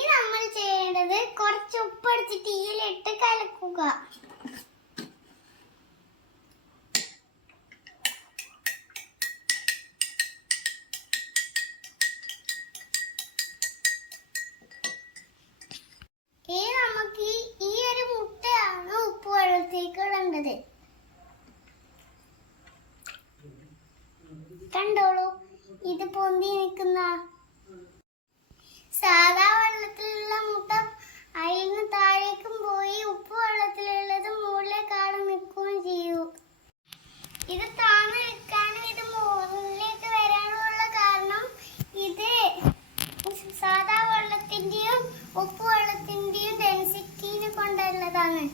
ഇനി നമ്മൾ ചെയ്യേണ്ടത് കുറച്ച് ഉപ്പ് എടുത്ത് തീയിലിട്ട് കലക്കുക. ഇനി നമുക്ക് ഈ ഒരു മുട്ടയാണ് ഉപ്പ് വെള്ളത്തേക്ക് ഇടേണ്ടത്. കണ്ടോളൂ, ഇത് പൊന്തി നിൽക്കുന്ന സാധാ വെള്ളത്തിലുള്ള മുട്ട അതിന് താഴേക്കും പോയി ഉപ്പ് വെള്ളത്തിലുള്ളത് മുകളിലേക്കാണ് നിൽക്കുകയും ചെയ്യൂ. ഇത് താഴ്ന്നു നിൽക്കാനും ഇത് മുകളിലേക്ക് വരാനുള്ള കാരണം ഇത് സാധാ വെള്ളത്തിന്റെയും ഉപ്പ് വെള്ളത്തിന്റെയും ഡെൻസിറ്റിനെ കൊണ്ടുള്ളതാണ്.